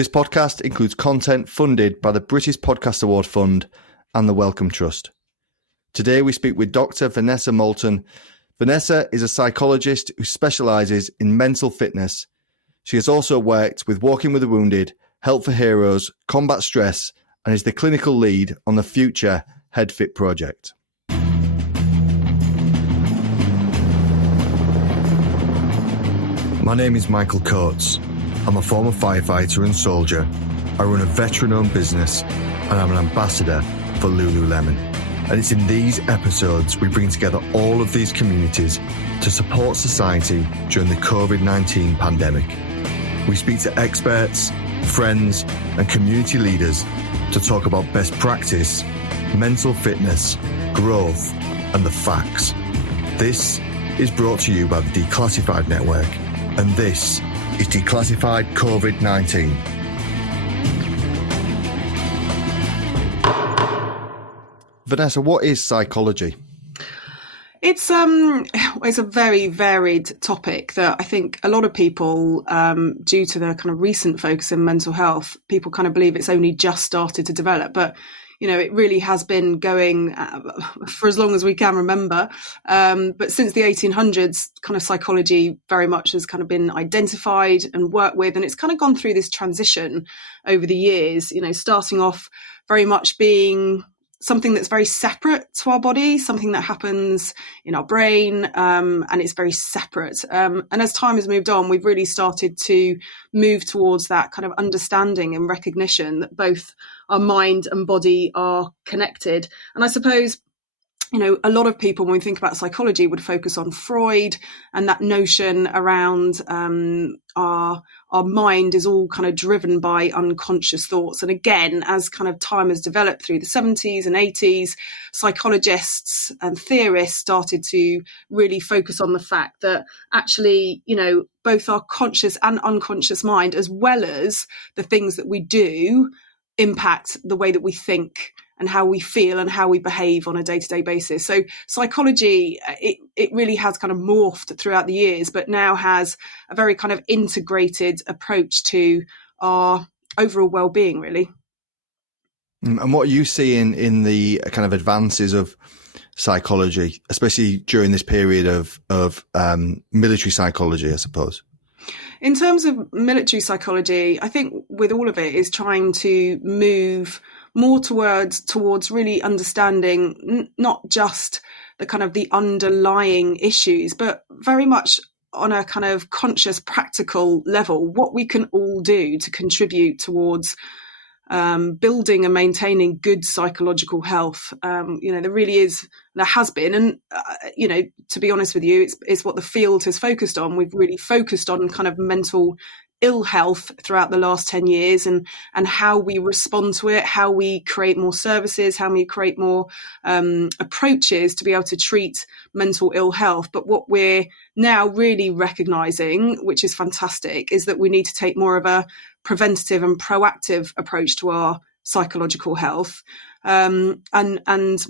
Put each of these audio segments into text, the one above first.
This podcast includes content funded by the British Podcast Award Fund and the Wellcome Trust. Today we speak with Dr. Vanessa Moulton. Vanessa is a psychologist who specialises in mental fitness. She has also worked with Walking with the Wounded, Help for Heroes, Combat Stress, and is the clinical lead on the future HEADFIT project. My name is Michael Coates. I'm a former firefighter and soldier. I run a veteran-owned business and I'm an ambassador for Lululemon. And it's in these episodes we bring together all of these communities to support society during the COVID-19 pandemic. We speak to experts, friends and community leaders to talk about best practice, mental fitness, growth and the facts. This is brought to you by the Declassified Network, and this is Declassified COVID-19. Vanessa, what is psychology? It's a very varied topic that I think a lot of people, due to the kind of recent focus in mental health, people kind of believe it's only just started to develop. But, you know, it really has been going for as long as we can remember. But since the 1800s, kind of psychology very much has kind of been identified and worked with. And it's kind of gone through this transition over the years, you know, starting off very much being something that's very separate to our body, something that happens in our brain, and it's very separate. And as time has moved on, we've really started to move towards that kind of understanding and recognition that both our mind and body are connected. And I suppose, you know, a lot of people, when we think about psychology, would focus on Freud and that notion around our mind is all kind of driven by unconscious thoughts. And again, as kind of time has developed through the 70s and 80s, psychologists and theorists started to really focus on the fact that actually, you know, both our conscious and unconscious mind, as well as the things that we do, impact the way that we think and how we feel and how we behave on a day-to-day basis. So psychology, it really has kind of morphed throughout the years, but now has a very kind of integrated approach to our overall well-being, really. And what you see in the kind of advances of psychology, especially during this period of military psychology, I suppose? In terms of military psychology, I think with all of it is trying to move more towards really understanding not just the kind of the underlying issues, but very much on a kind of conscious, practical level, what we can all do to contribute towards building and maintaining good psychological health. You know, there has been, and you know, to be honest with you, it's what the field has focused on. We've really focused on kind of mental ill health throughout the last 10 years and how we respond to it, how we create more services, how we create more approaches to be able to treat mental ill health. But what we're now really recognising, which is fantastic, is that we need to take more of a preventative and proactive approach to our psychological health, and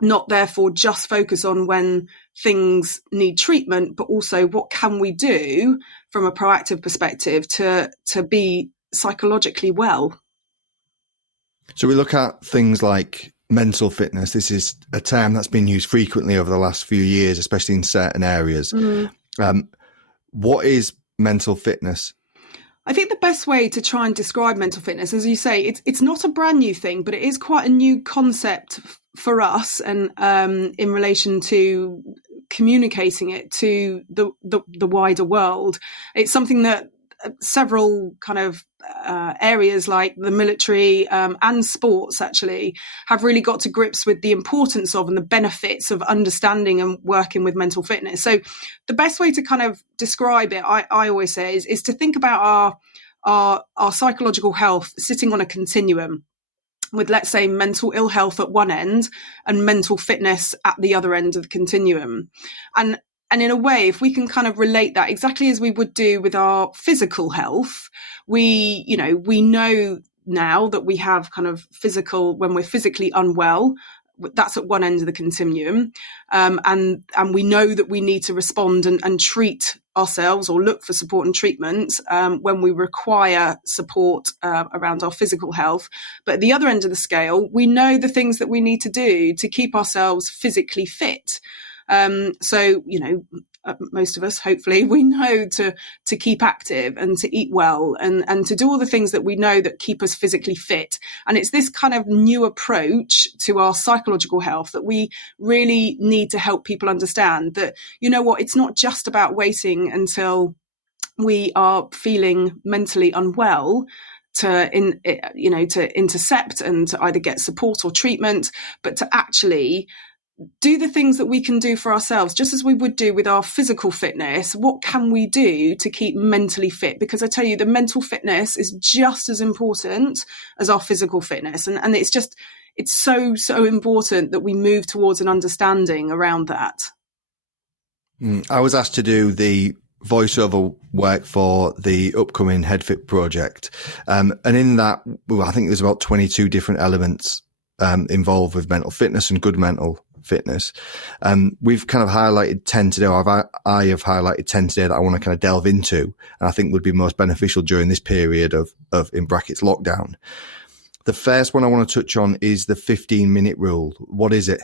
not therefore just focus on when things need treatment, but also what can we do from a proactive perspective to be psychologically well. So we look at things like mental fitness. This is a term that's been used frequently over the last few years, especially in certain areas. What is mental fitness? I think the best way to try and describe mental fitness, as you say, it's not a brand new thing, but it is quite a new concept for us, and in relation to communicating it to the wider world. It's something that several kind of areas like the military and sports actually have really got to grips with the importance of and the benefits of understanding and working with mental fitness. So the best way to kind of describe it, I always say, is to think about our psychological health sitting on a continuum, with, let's say, mental ill health at one end and mental fitness at the other end of the continuum. And in a way, if we can kind of relate that exactly as we would do with our physical health, we know now that we have kind of physical, when we're physically unwell, that's at one end of the continuum. And we know that we need to respond and treat ourselves or look for support and treatment when we require support around our physical health. But at the other end of the scale, we know the things that we need to do to keep ourselves physically fit. So, most of us, hopefully, we know to keep active and to eat well and to do all the things that we know that keep us physically fit. And it's this kind of new approach to our psychological health that we really need to help people understand that, it's not just about waiting until we are feeling mentally unwell to intercept and to either get support or treatment, but to actually do the things that we can do for ourselves, just as we would do with our physical fitness. What can we do to keep mentally fit? Because I tell you, the mental fitness is just as important as our physical fitness. And it's so, so important that we move towards an understanding around that. I was asked to do the voiceover work for the upcoming HEADFIT project. And in that, I think there's about 22 different elements involved with mental fitness and good mental fitness. We've kind of highlighted 10 today, or I have highlighted 10 today that I want to kind of delve into, and I think would be most beneficial during this period of in brackets lockdown. The first one I want to touch on is the 15-minute rule. What is it?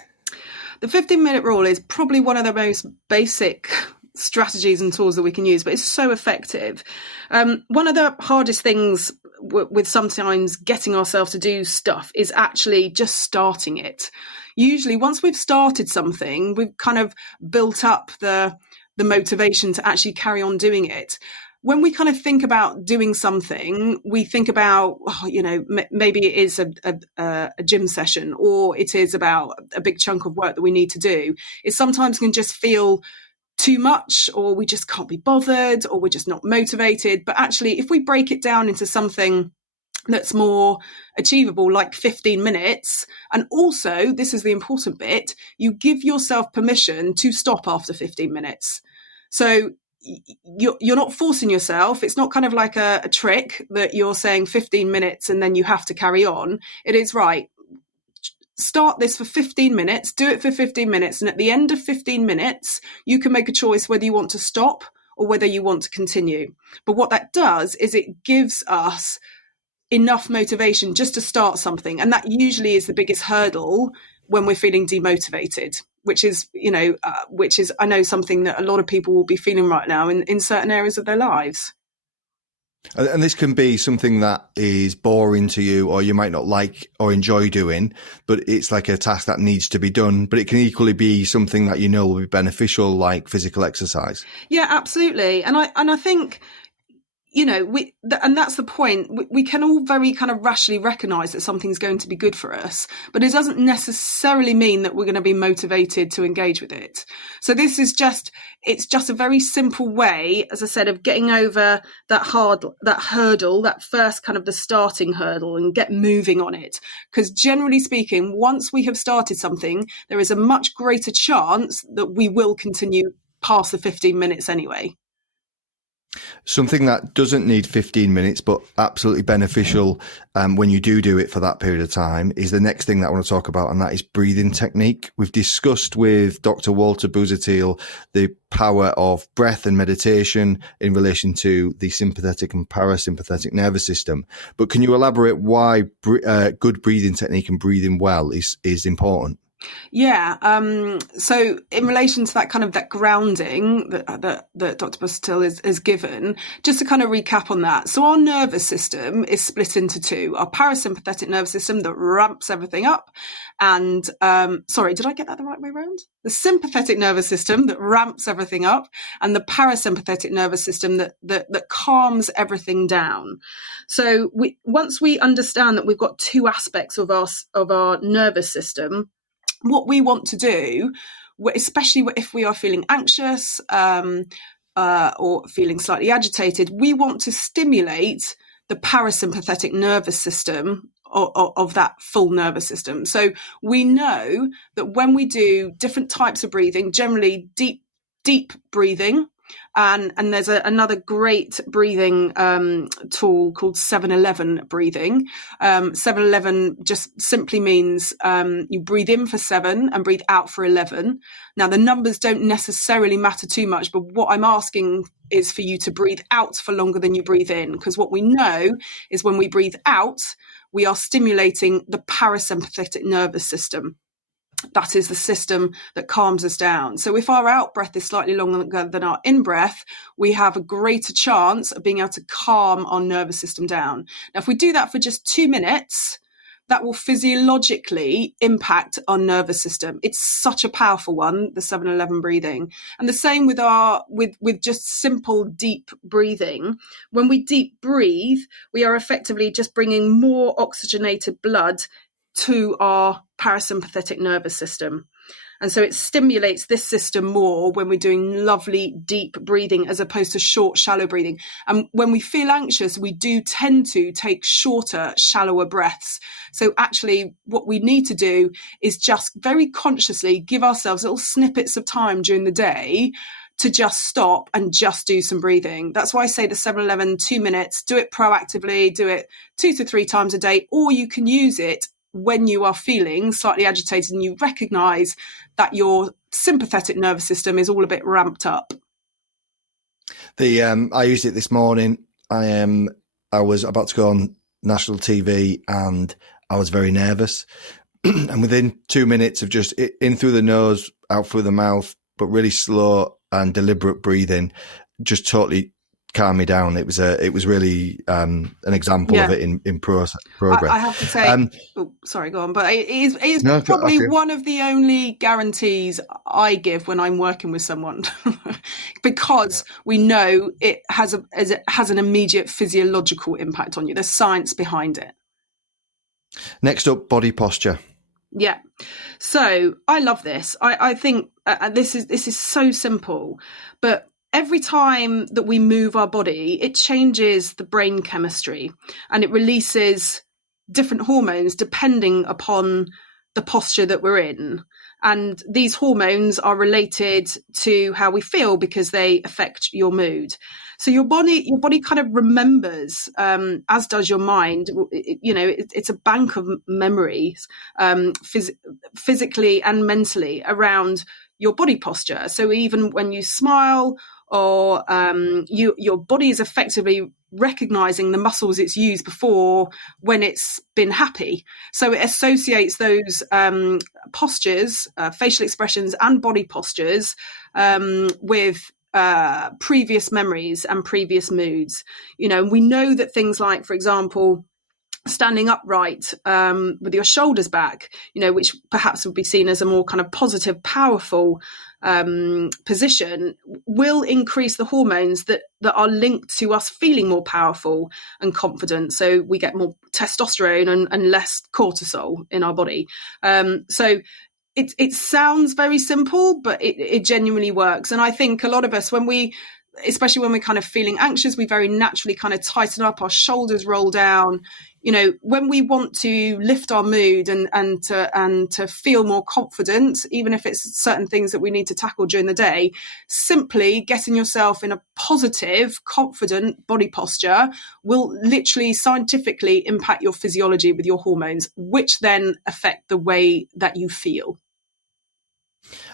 The 15-minute rule is probably one of the most basic strategies and tools that we can use, but it's so effective. One of the hardest things with sometimes getting ourselves to do stuff is actually just starting it. Usually once we've started something, we've kind of built up the motivation to actually carry on doing it. When we kind of think about doing something, we think about, maybe it is a gym session, or it is about a big chunk of work that we need to do. It sometimes can just feel too much, or we just can't be bothered, or we're just not motivated. But actually, if we break it down into something that's more achievable, like 15 minutes, and also, this is the important bit, you give yourself permission to stop after 15 minutes. So you're not forcing yourself. It's not kind of like a trick that you're saying 15 minutes and then you have to carry on. It is right. Start this for 15 minutes, do it for 15 minutes. And at the end of 15 minutes, you can make a choice whether you want to stop or whether you want to continue. But what that does is it gives us enough motivation just to start something. And that usually is the biggest hurdle when we're feeling demotivated, which is I know something that a lot of people will be feeling right now in certain areas of their lives. And this can be something that is boring to you, or you might not like or enjoy doing, but it's like a task that needs to be done. But it can equally be something that will be beneficial, like physical exercise. Yeah, absolutely. And I think, and that's the point. We can all very kind of rationally recognise that something's going to be good for us, but it doesn't necessarily mean that we're going to be motivated to engage with it. So it's just a very simple way, as I said, of getting over that hurdle, that first kind of the starting hurdle, and get moving on it. Because generally speaking, once we have started something, there is a much greater chance that we will continue past the 15 minutes anyway. Something that doesn't need 15 minutes, but absolutely beneficial when you do it for that period of time, is the next thing that I want to talk about, and that is breathing technique. We've discussed with Dr. Walter Buzatil the power of breath and meditation in relation to the sympathetic and parasympathetic nervous system. But can you elaborate why good breathing technique and breathing well is important? Yeah. So in relation to that kind of that grounding that Dr. Buzatil is given, just to kind of recap on that. So our nervous system is split into two: our parasympathetic nervous system that ramps everything up, and sorry, did I get that the right way around? The sympathetic nervous system that ramps everything up, and the parasympathetic nervous system that calms everything down. So once we understand that we've got two aspects of our nervous system, what we want to do, especially if we are feeling anxious or feeling slightly agitated, we want to stimulate the parasympathetic nervous system of that full nervous system. So we know that when we do different types of breathing, generally deep breathing, And there's another great breathing tool called 7-11 breathing. 7-11 just simply means you breathe in for 7 and breathe out for 11. Now, the numbers don't necessarily matter too much, but what I'm asking is for you to breathe out for longer than you breathe in, because what we know is when we breathe out, we are stimulating the parasympathetic nervous system. That is the system that calms us down. So if our out breath is slightly longer than our in breath, we have a greater chance of being able to calm our nervous system down. Now, if we do that for just 2 minutes, that will physiologically impact our nervous system. It's such a powerful one, the 7-11 breathing. And the same with just simple deep breathing. When we deep breathe, we are effectively just bringing more oxygenated blood to our parasympathetic nervous system. And so it stimulates this system more when we're doing lovely deep breathing as opposed to short, shallow breathing. And when we feel anxious, we do tend to take shorter, shallower breaths. So actually what we need to do is just very consciously give ourselves little snippets of time during the day to just stop and just do some breathing. That's why I say the 7-11, 2 minutes, do it proactively, do it 2 to 3 times a day, or you can use it when you are feeling slightly agitated and you recognize that your sympathetic nervous system is all a bit ramped up. I used it this morning. I was about to go on national TV and I was very nervous. And within 2 minutes of just in through the nose, out through the mouth, but really slow and deliberate breathing, just totally calm me down. It was really an example of it in progress. I have to say, sorry, go on. But it is probably one of the only guarantees I give when I'm working with someone, because we know it has an immediate physiological impact on you. There's science behind it. Next up, body posture. Yeah. So I love this. I think this is so simple, but every time that we move our body, it changes the brain chemistry and it releases different hormones depending upon the posture that we're in. And these hormones are related to how we feel because they affect your mood. So your body kind of remembers, as does your mind. It's a bank of memories, physically and mentally around your body posture. So even when you smile, or your body is effectively recognizing the muscles it's used before when it's been happy. So it associates those postures, facial expressions and body postures with previous memories and previous moods. We know that things like, for example, standing upright with your shoulders back, which perhaps would be seen as a more kind of positive, powerful position, will increase the hormones that are linked to us feeling more powerful and confident. So we get more testosterone and less cortisol in our body. So it sounds very simple, but it genuinely works. And I think a lot of us, especially when we're kind of feeling anxious, we very naturally kind of tighten up, our shoulders roll down. When we want to lift our mood and to feel more confident, even if it's certain things that we need to tackle during the day, simply getting yourself in a positive, confident body posture will literally scientifically impact your physiology with your hormones, which then affect the way that you feel.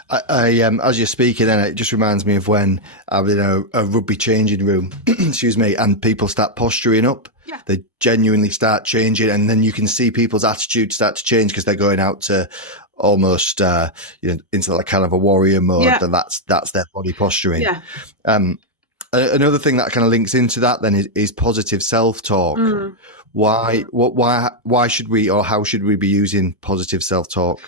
I as you're speaking, then it just reminds me of when I was in a rugby changing room, excuse me, and people start posturing up. Yeah. They genuinely start changing, and then you can see people's attitude start to change because they're going out to almost, into like kind of a warrior mode, and that's their body posturing. Yeah. Another thing that kind of links into that then is positive self-talk. Why should we, or how should we be using positive self-talk?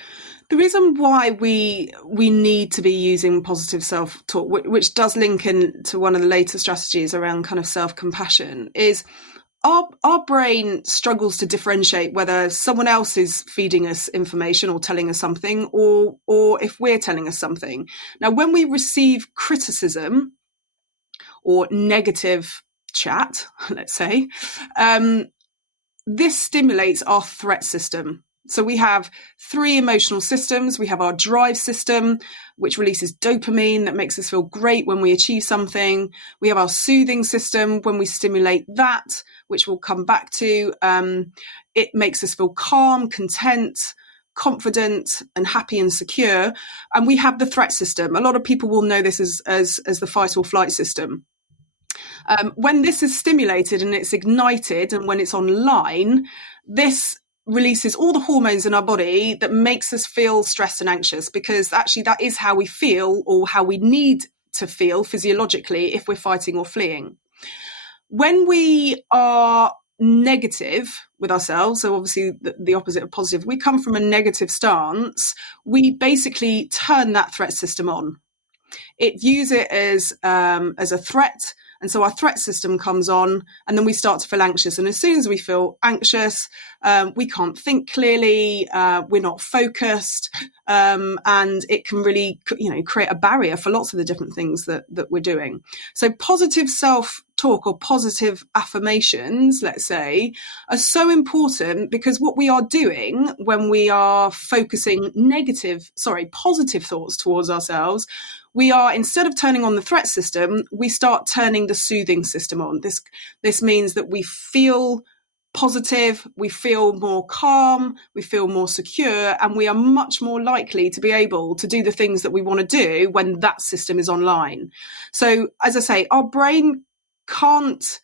The reason why we need to be using positive self-talk, which does link into one of the later strategies around kind of self-compassion, is our brain struggles to differentiate whether someone else is feeding us information or telling us something, or if we're telling us something. Now, when we receive criticism or negative chat, let's say, this stimulates our threat system. So we have three emotional systems. We have our drive system, which releases dopamine that makes us feel great when we achieve something. We have our soothing system when we stimulate that, which we'll come back to. It makes us feel calm, content, confident and happy and secure. And we have the threat system. A lot of people will know this as the fight or flight system. When this is stimulated and it's ignited and when it's online, this releases all the hormones in our body that makes us feel stressed and anxious, because actually that is how we feel, or how we need to feel physiologically if we're fighting or fleeing. When we are negative with ourselves, so obviously the opposite of positive, we come from a negative stance, we basically turn that threat system on. It views it as a threat. And so our threat system comes on, and then we start to feel anxious. And as soon as we feel anxious, we can't think clearly, we're not focused, and it can really, create a barrier for lots of the different things that we're doing. So positive self-talk or positive affirmations, let's say, are so important, because what we are doing when we are focusing positive thoughts towards ourselves, we are, instead of turning on the threat system, we start turning the soothing system on. This means that we feel positive, we feel more calm, we feel more secure, and we are much more likely to be able to do the things that we want to do when that system is online. So, as I say, our brain can't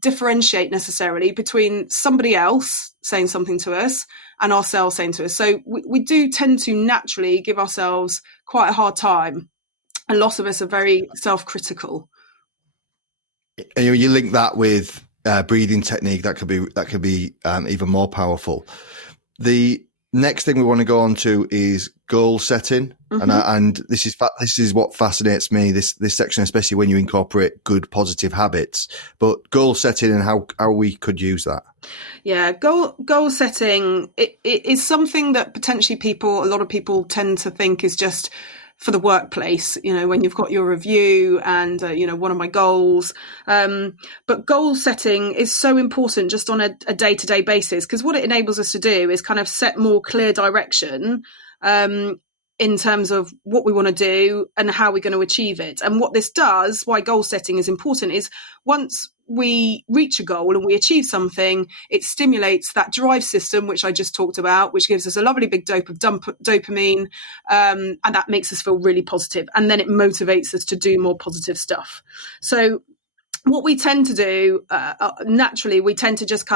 differentiate necessarily between somebody else saying something to us and ourselves saying to us. So we do tend to naturally give ourselves quite a hard time. A lot of us are very self-critical. You link that with breathing technique. That could be even more powerful. The next thing we want to go on to is goal setting, and this is what fascinates me. This section, especially when you incorporate good positive habits, but goal setting and how we could use that. Yeah, goal setting it is something that potentially a lot of people tend to think is just for the workplace, when you've got your review and, one of my goals. But goal setting is so important just on a day-to-day basis, because what it enables us to do is kind of set more clear direction in terms of what we want to do and how we're going to achieve it. And what this does, why goal setting is important, is once we reach a goal and we achieve something, it stimulates that drive system, which I just talked about, which gives us a lovely big dose of dopamine, and that makes us feel really positive. And then it motivates us to do more positive stuff. So what we tend to do, naturally, we tend to just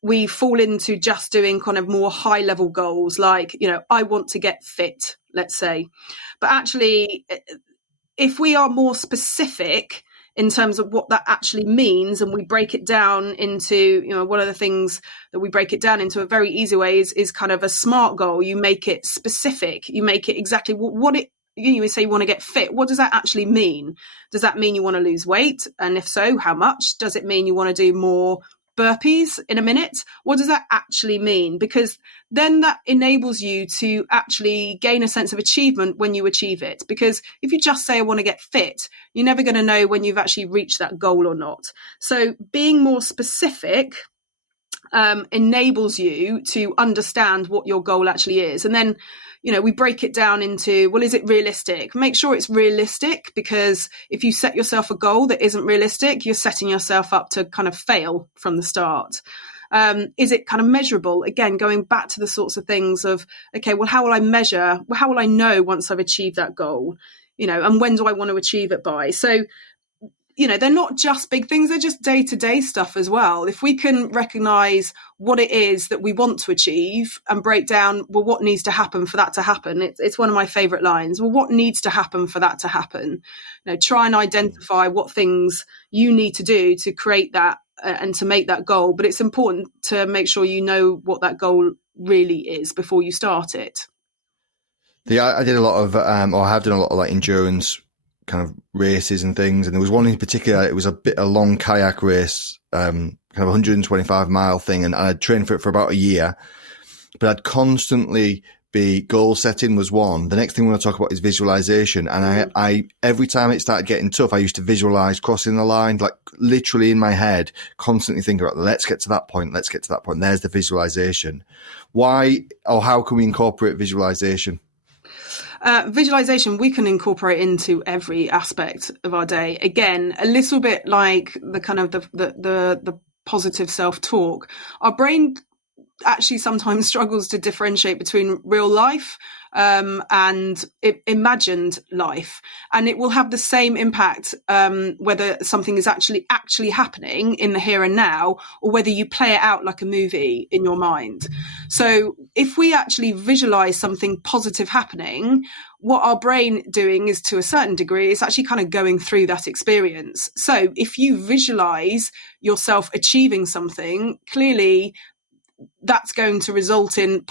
we fall into just doing kind of more high level goals, like, I want to get fit, let's say. But actually, if we are more specific in terms of what that actually means, and we break it down into, one of the things that we break it down into a very easy way is kind of a SMART goal. You make it specific. You make it exactly what it, you say you want to get fit. What does that actually mean? Does that mean you want to lose weight? And if so, how much? Does it mean you want to do more burpees in a minute? What does that actually mean? Because then that enables you to actually gain a sense of achievement when you achieve it. Because if you just say, I want to get fit, you're never going to know when you've actually reached that goal or not. So being more specific enables you to understand what your goal actually is. And then, we break it down into, well, is it realistic? Make sure it's realistic, because if you set yourself a goal that isn't realistic, you're setting yourself up to kind of fail from the start. Is it kind of measurable? Again, going back to the sorts of things of, okay, well, how will I measure? Well, how will I know once I've achieved that goal? And when do I want to achieve it by? So, they're not just big things, they're just day-to-day stuff as well. If we can recognize what it is that we want to achieve and break down, well, what needs to happen for that to happen? It's one of my favorite lines. Well, what needs to happen for that to happen? Try and identify what things you need to do to create that and to make that goal. But it's important to make sure you know what that goal really is before you start it. I did a lot of, or I have done a lot of like endurance kind of races and things, and there was one in particular. It was a long kayak race, kind of 125-mile thing, and I'd trained for it for about a year, but I'd constantly be goal setting was one. The next thing we want to talk about is visualization. And I every time it started getting tough, I used to visualize crossing the line, like literally in my head, constantly thinking about, let's get to that point. Let's get to that point. There's the visualization. Why or how can we incorporate visualization? Visualization we can incorporate into every aspect of our day. Again, a little bit like the kind of the positive self-talk. Our brain actually sometimes struggles to differentiate between real life and imagined life, and it will have the same impact whether something is actually happening in the here and now, or whether you play it out like a movie in your mind. So if we actually visualize something positive happening, what our brain doing is, to a certain degree, is actually kind of going through that experience. So if you visualize yourself achieving something, clearly that's going to result in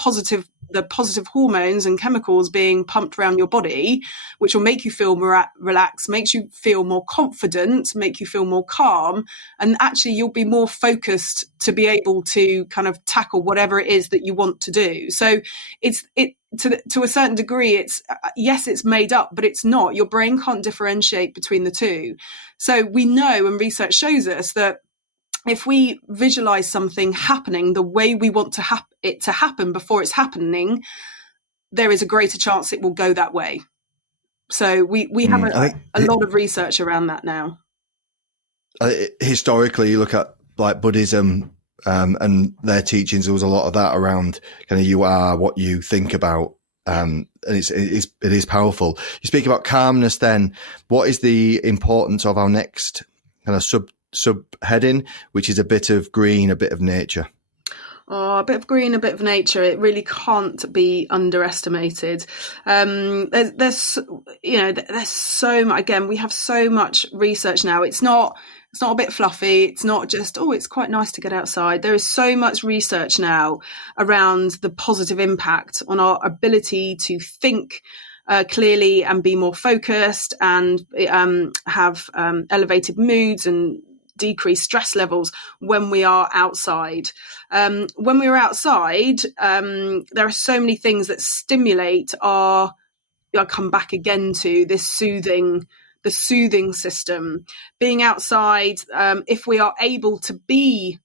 the positive hormones and chemicals being pumped around your body, which will make you feel more relaxed, makes you feel more confident, make you feel more calm, and actually you'll be more focused to be able to kind of tackle whatever it is that you want to do. So to a certain degree, it's yes, it's made up, but it's not. Your brain can't differentiate between the two. So we know, and research shows us, that if we visualize something happening the way we want it to happen before it's happening, there is a greater chance it will go that way. So we have a lot of research around that now. Historically, you look at like Buddhism and their teachings, there was a lot of that around kind of you are what you think about. And it is powerful. You speak about calmness then. What is the importance of our next kind of subheading, which is a bit of green, a bit of nature? Oh, a bit of green, a bit of nature. It really can't be underestimated. There's so much. Again, we have so much research now. It's not a bit fluffy. It's not just, it's quite nice to get outside. There is so much research now around the positive impact on our ability to think clearly and be more focused, and have elevated moods and decrease stress levels when we are outside. When we're outside, there are so many things that stimulate I'll come back again to this the soothing system. Being outside, if we are able to be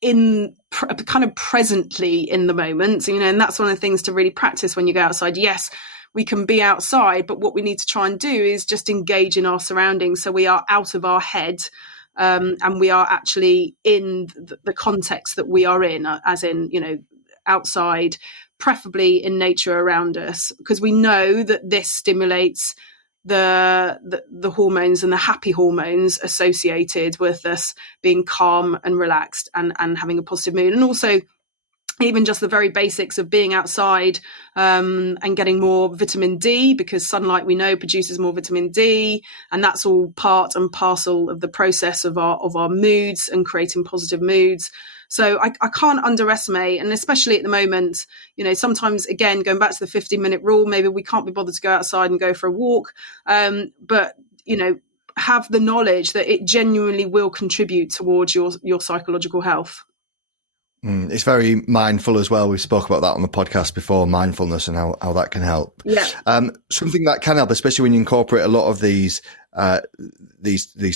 in kind of presently in the moment, and that's one of the things to really practice when you go outside. Yes, we can be outside, but what we need to try and do is just engage in our surroundings, so we are out of our head. And we are actually in the context that we are in, as in, outside, preferably in nature around us, because we know that this stimulates the hormones and the happy hormones associated with us being calm and relaxed and having a positive mood. And also, even just the very basics of being outside and getting more vitamin D, because sunlight, we know, produces more vitamin D, and that's all part and parcel of the process of our moods and creating positive moods. So I can't underestimate, and especially at the moment, sometimes, again, going back to the 15-minute rule, maybe we can't be bothered to go outside and go for a walk, but have the knowledge that it genuinely will contribute towards your psychological health. It's very mindful as well. We spoke about that on the podcast before, mindfulness and how that can help. Yeah. Something that can help, especially when you incorporate a lot of these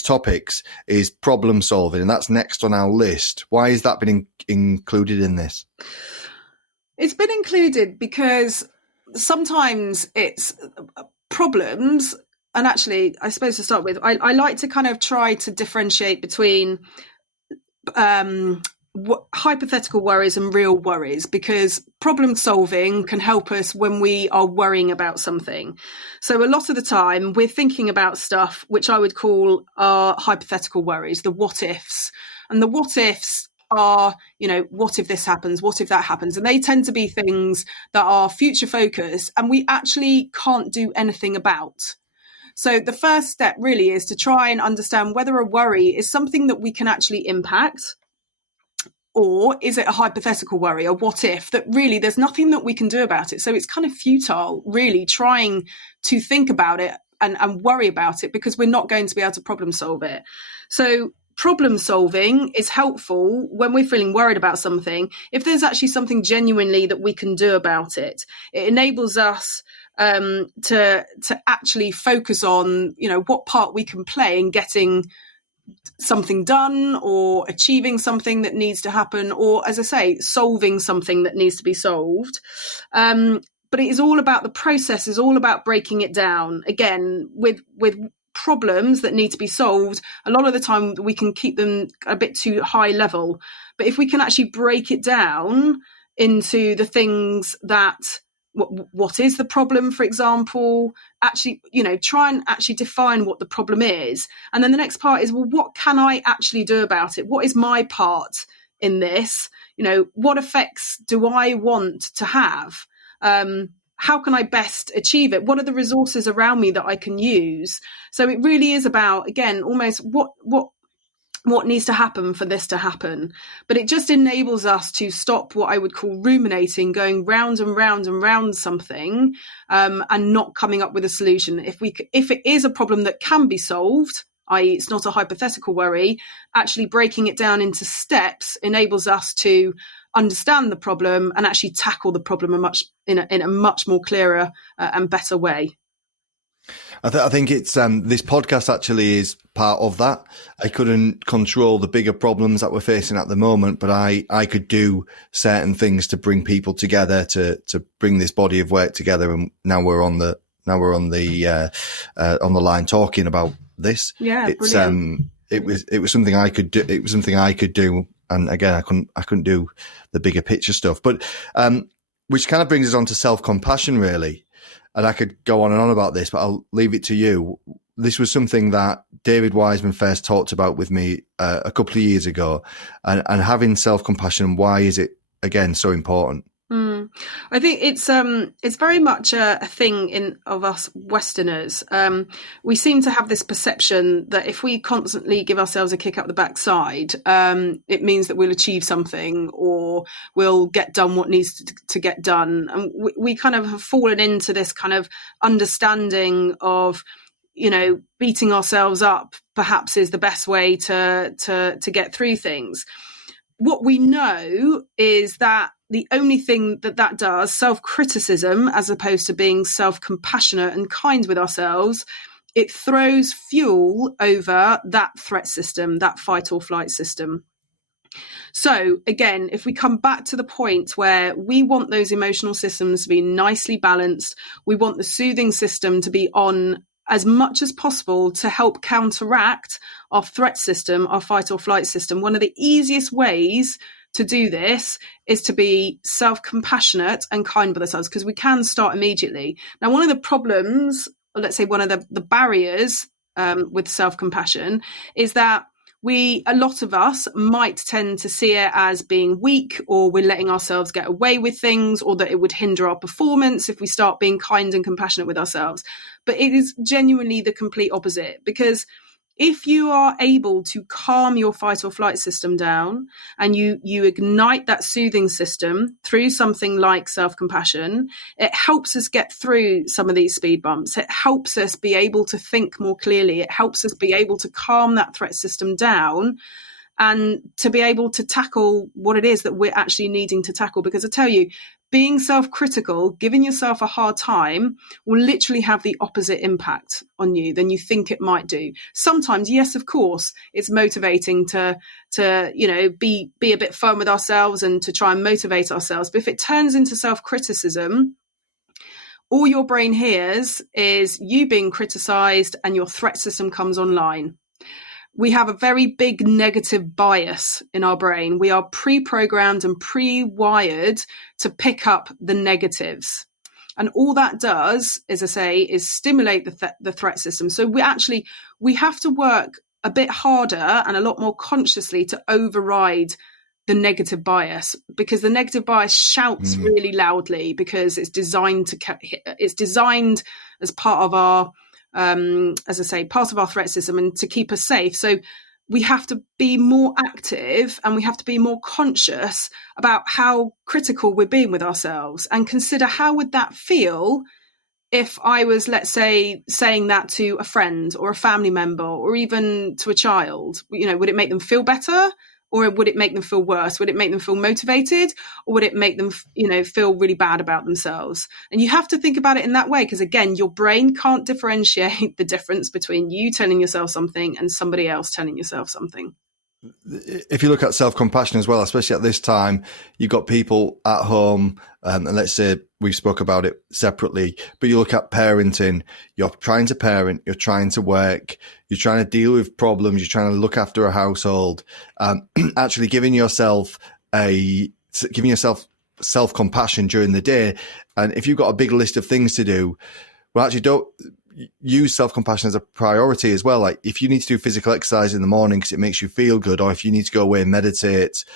topics, is problem solving, and that's next on our list. Why has that been included in this? It's been included because sometimes it's problems, and actually, I suppose to start with, I like to kind of try to differentiate between hypothetical worries and real worries, because problem solving can help us when we are worrying about something. So a lot of the time we're thinking about stuff which I would call our hypothetical worries, the what ifs. And the what ifs are, what if this happens? What if that happens? And they tend to be things that are future focused and we actually can't do anything about. So the first step really is to try and understand whether a worry is something that we can actually impact, or is it a hypothetical worry, a what if, that really there's nothing that we can do about it. So it's kind of futile, really, trying to think about it and worry about it, because we're not going to be able to problem solve it. So problem solving is helpful when we're feeling worried about something. If there's actually something genuinely that we can do about it, it enables us to actually focus on, what part we can play in getting something done or achieving something that needs to happen, or, as I say, solving something that needs to be solved. But it is all about the process, is all about breaking it down. Again, with problems that need to be solved, a lot of the time we can keep them a bit too high level. But if we can actually break it down into the things that, what is the problem, for example, actually, try and actually define what the problem is. And then the next part is, well, what can I actually do about it? What is my part in this? What effects do I want to have? How can I best achieve it? What are the resources around me that I can use? So it really is about, again, almost what needs to happen for this to happen. But it just enables us to stop what I would call ruminating, going round and round and round something, and not coming up with a solution. If it is a problem that can be solved, i.e. it's not a hypothetical worry, actually breaking it down into steps enables us to understand the problem and actually tackle the problem in a much more clearer and better way. I think it's this podcast actually is part of that. I couldn't control the bigger problems that we're facing at the moment, but I could do certain things to bring people together, to bring this body of work together. And now we're on the line talking about this. Yeah, it's brilliant. It was something I could do. It was something I could do. And again, I couldn't do the bigger picture stuff, but which kind of brings us on to self-compassion, really. And I could go on and on about this, but I'll leave it to you. This was something that David Wiseman first talked about with me a couple of years ago, and having self-compassion. Why is it, again, so important? I think it's very much a thing of us Westerners. We seem to have this perception that if we constantly give ourselves a kick up the backside, it means that we'll achieve something or we'll get done what needs to get done. And we kind of have fallen into this kind of understanding of, beating ourselves up perhaps is the best way to get through things. What we know is that the only thing that does, self-criticism, as opposed to being self-compassionate and kind with ourselves, it throws fuel over that threat system, that fight or flight system. So again, if we come back to the point where we want those emotional systems to be nicely balanced, we want the soothing system to be on as much as possible to help counteract our threat system, our fight or flight system. One of the easiest ways to do this is to be self-compassionate and kind with ourselves, because we can start immediately. Now, one of the problems, or let's say one of the barriers with self-compassion, is that a lot of us might tend to see it as being weak, or we're letting ourselves get away with things, or that it would hinder our performance if we start being kind and compassionate with ourselves. But it is genuinely the complete opposite, because if you are able to calm your fight or flight system down and you ignite that soothing system through something like self-compassion, it helps us get through some of these speed bumps. It helps us be able to think more clearly. It helps us be able to calm that threat system down and to be able to tackle what it is that we're actually needing to tackle. Because I tell you, being self-critical, giving yourself a hard time, will literally have the opposite impact on you than you think it might do. Sometimes, yes, of course, it's motivating to be a bit firm with ourselves and to try and motivate ourselves. But if it turns into self-criticism, all your brain hears is you being criticized and your threat system comes online. We have a very big negative bias in our brain. We are pre-programmed and pre-wired to pick up the negatives. And all that does, as I say, is stimulate the threat system. So we have to work a bit harder and a lot more consciously to override the negative bias, because the negative bias shouts really loudly, because it's designed as part of our as I say, part of our threat system and to keep us safe. So we have to be more active and we have to be more conscious about how critical we're being with ourselves, and consider how would that feel if I was, let's say, saying that to a friend or a family member or even to a child, would it make them feel better? Or would it make them feel worse? Would it make them feel motivated? Or would it make them, feel really bad about themselves? And you have to think about it in that way, because again, your brain can't differentiate the difference between you telling yourself something and somebody else telling yourself something. If you look at self-compassion as well, especially at this time, you've got people at home, and let's say we spoke about it separately, but you look at parenting, you're trying to parent, you're trying to work, you're trying to deal with problems, you're trying to look after a household, actually giving yourself self-compassion during the day. And if you've got a big list of things to do, well, actually don't use self-compassion as a priority as well. Like if you need to do physical exercise in the morning because it makes you feel good, or if you need to go away and meditate,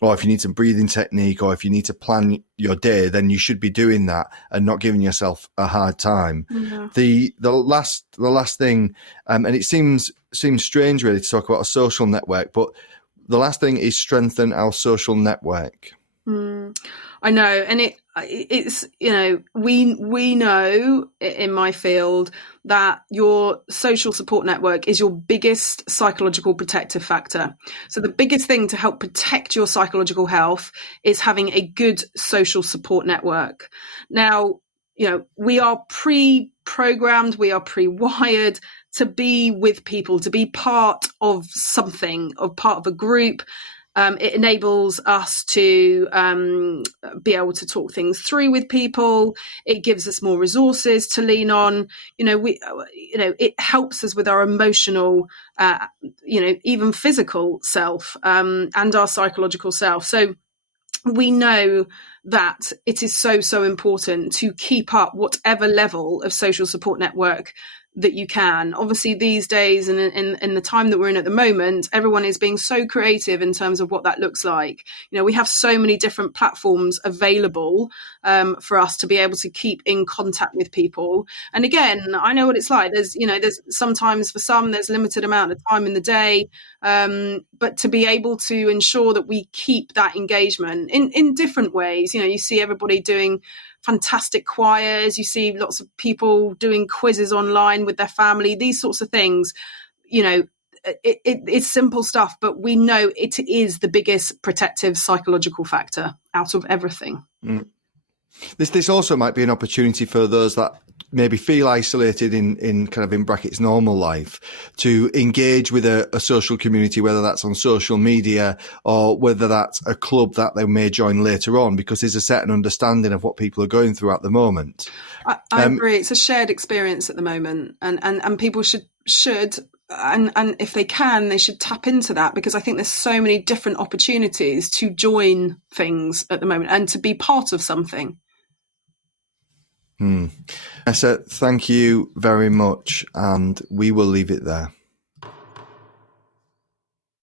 or if you need some breathing technique, or if you need to plan your day, then you should be doing that and not giving yourself a hard time. Yeah. The last thing, and it seems strange really to talk about a social network, but the last thing is strengthen our social network. I know, and it's we know in my field that your social support network is your biggest psychological protective factor. So the biggest thing to help protect your psychological health is having a good social support network. Now, we are pre-programmed, we are pre-wired to be with people, to be part of something, or part of a group. It enables us to be able to talk things through with people. It gives us more resources to lean on. It helps us with our emotional, even physical self, and our psychological self. So we know that it is so important to keep up whatever level of social support network that you can. Obviously these days, and in the time that we're in at the moment, everyone is being so creative in terms of what that looks like. We have so many different platforms available for us to be able to keep in contact with people. And again, I know what it's like. There's sometimes for some, there's limited amount of time in the day, but to be able to ensure that we keep that engagement in different ways. You see everybody doing fantastic choirs, you see lots of people doing quizzes online with their family, these sorts of things. It's simple stuff, but we know it is the biggest protective psychological factor out of everything. This also might be an opportunity for those that maybe feel isolated in kind of in brackets normal life to engage with a social community, whether that's on social media or whether that's a club that they may join later on, because there's a certain understanding of what people are going through at the moment. I agree. It's a shared experience at the moment, and people should and if they can, they should tap into that, because I think there's so many different opportunities to join things at the moment and to be part of something. Vanessa, thank you very much, and we will leave it there.